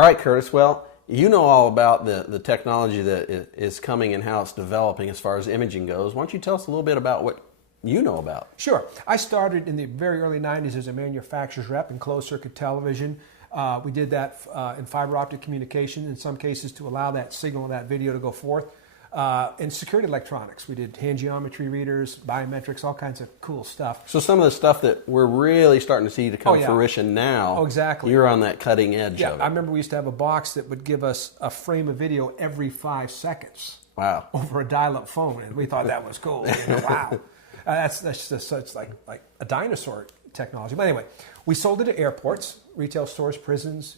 All right, Curtis. Well, you know all about the technology that is coming and how it's developing as far as imaging goes. Why don't you tell us a little bit about what you know about? Sure. I started in the very early 90s as a manufacturer's rep in closed circuit television. We did that in fiber optic communication in some cases to allow that signal, that video to go forth. And security electronics. We did hand geometry readers, biometrics, all kinds of cool stuff. So some of the stuff that we're really starting to see to come to fruition now, oh, exactly. You're on that cutting edge Yeah, of it. I remember we used to have a box that would give us a frame of video every 5 seconds. Wow. Over a dial-up phone, and we thought that was cool. Wow. That's just such like a dinosaur technology. But anyway, we sold it to airports, retail stores, prisons,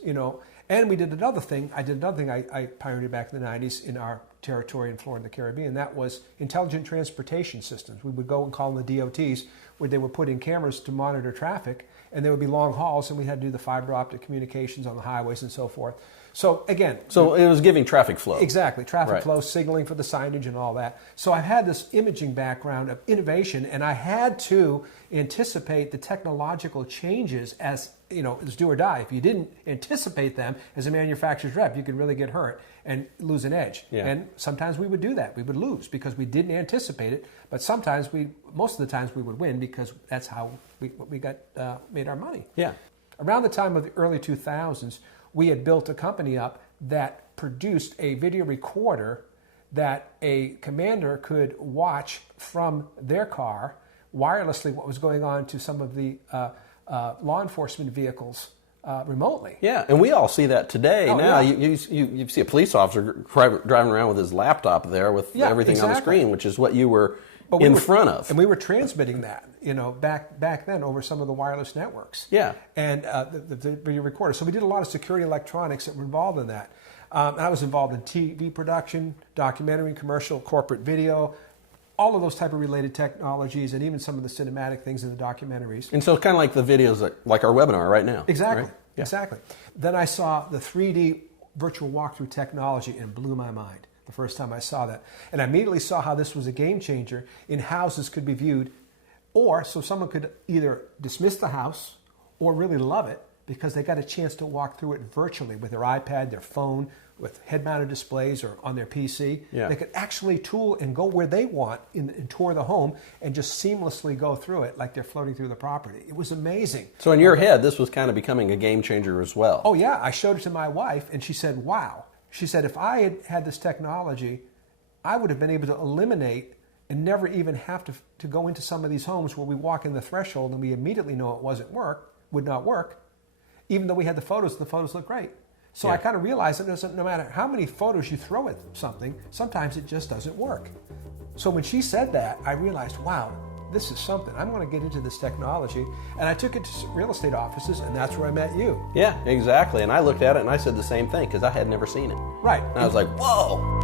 and we did another thing. I pioneered back in the 90s in our territory in Florida and the Caribbean. That was intelligent transportation systems. We would go and call them the DOTs, where they would put in cameras to monitor traffic, and there would be long hauls, and we had to do the fiber optic communications on the highways and so forth. So again, it was giving traffic flow. Exactly, traffic flow, signaling for the signage and all that. So I had this imaging background of innovation, and I had to anticipate the technological changes as do or die. If you didn't anticipate them as a manufacturer's rep, you could really get hurt and lose an edge. Yeah. And sometimes we would do that. We would lose because we didn't anticipate it. But most of the times we would win because that's how we got made our money. Yeah. Around the time of the early 2000s, we had built a company up that produced a video recorder that a commander could watch from their car wirelessly what was going on to some of the law enforcement vehicles remotely. Yeah, and we all see that today. Now Yeah. you see a police officer driving around with his laptop there with everything on the screen, which is what you were in front of. And we were transmitting that, back then over some of the wireless networks. Yeah. And the video recorder. So we did a lot of security electronics that were involved in that. And I was involved in TV production, documentary, commercial, corporate video, all of those type of related technologies, and even some of the cinematic things in the documentaries. And so kind of like the videos like our webinar right now. Exactly. Right? Yeah. Exactly. Then I saw the 3D virtual walkthrough technology and it blew my mind the first time I saw that. And I immediately saw how this was a game changer in houses could be viewed, or so someone could either dismiss the house or really love it because they got a chance to walk through it virtually with their iPad, their phone, with head-mounted displays or on their PC. Yeah. They could actually tool and go where they want and tour the home and just seamlessly go through it like they're floating through the property. It was amazing. So in your head, this was kind of becoming a game changer as well. Oh yeah, I showed it to my wife and she said, wow. She said, if I had had this technology, I would have been able to eliminate and never even have to go into some of these homes where we walk in the threshold and we immediately know it would not work, even though we had the photos look great. So I kind of realized that no matter how many photos you throw at something, sometimes it just doesn't work. So when she said that, I realized, wow, this is something. I'm going to get into this technology. And I took it to real estate offices, and that's where I met you. Yeah, exactly. And I looked at it and I said the same thing because I had never seen it. Right. And I was like, whoa.